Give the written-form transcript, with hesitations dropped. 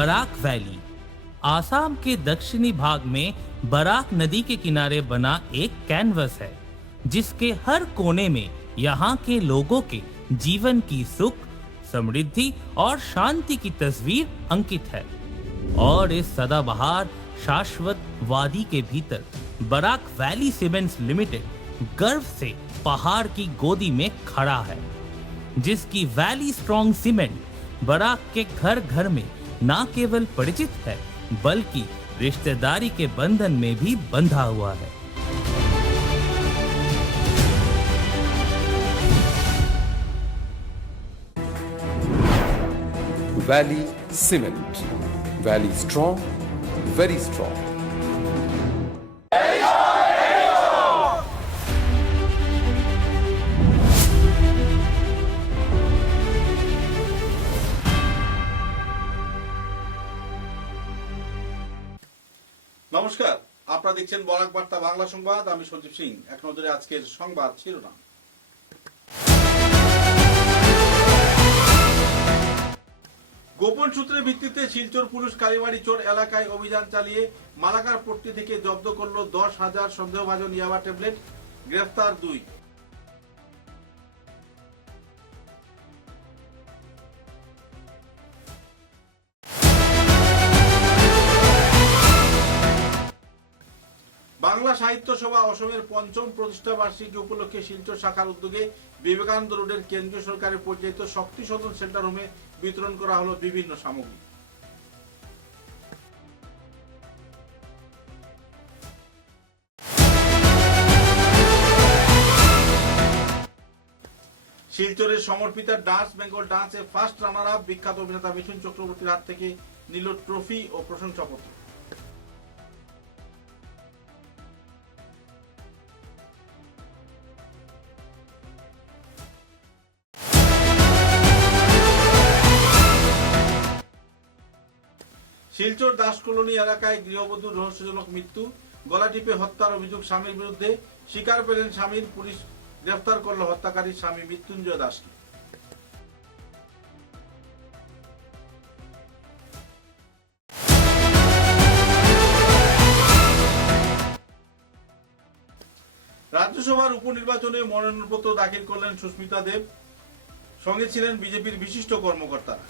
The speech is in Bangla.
बराक वैली आसाम के दक्षिणी भाग में बराक नदी के किनारे बना एक कैनवस है, जिसके हर कोने में यहाँ के लोगों के जीवन की सुख, समृद्धि और शांति की तस्वीर अंकित है। और इस सदाबहार शाश्वत वादी के भीतर बराक वैली सीमेंट्स लिमिटेड गर्व से पहाड़ की गोदी में खड़ा है, जिसकी वैली स्ट्रॉन्ग सीमेंट बराक के घर घर में न केवल परिचित है बल्कि रिश्तेदारी के बंधन में भी बंधा हुआ है। Valley Cement. Valley strong, very strong. নমস্কার, আপনারা দেখছেন বরাক বার্তা বাংলা সংবাদ। আমি সঞ্জীব সিং। এক নজরে আজকের সংবাদ শিরোনাম। গোপন সূত্রের ভিত্তিতে শিলচর পুলিশ কালীবাড়ি চোর এলাকায় অভিযান চালিয়ে মালাকার পট্টি থেকে জব্দ করল 10,000 সন্দেহভাজন ইয়াবা ট্যাবলেট, গ্রেফতার 2। বাংলা সাহিত্য সভা অসমের ৫ম প্রতিষ্ঠা বার্ষিকী উপলক্ষে শিলচর শাখার উদ্যোগে বিবেকানন্দ রোডের কেন্দ্রীয় সরকারের পরিচালিত শক্তি সদন সেন্টার হোমে বিতরণ করা হলো বিভিন্ন সামগ্রী। শিলচরের সমর্পিতা ডান্স বেঙ্গল ডান্সে ফার্স্ট রানার আপ বিখ্যাত অভিনেতা মিঠুন চক্রবর্তীর হাত থেকে নিল ট্রফি ও প্রশংসাপত্র। শিলচর দাস কলোনি এলাকায় গৃহবধূর রহস্যজনক মৃত্যু, গলা টিপে হত্যার অভিযোগ স্বামীর বিরুদ্ধে, স্বীকার পেলেন স্বামীর, পুলিশ গ্রেফতার করল হত্যাকারী স্বামী মৃত্যুঞ্জয় দাসকে। রাজ্যসভার উপনির্বাচনে মনোনয়নপত্র দাখিল করলেন সুস্মিতা দেব, সঙ্গে ছিলেন বিজেপির বিশিষ্ট কর্মকর্তারা।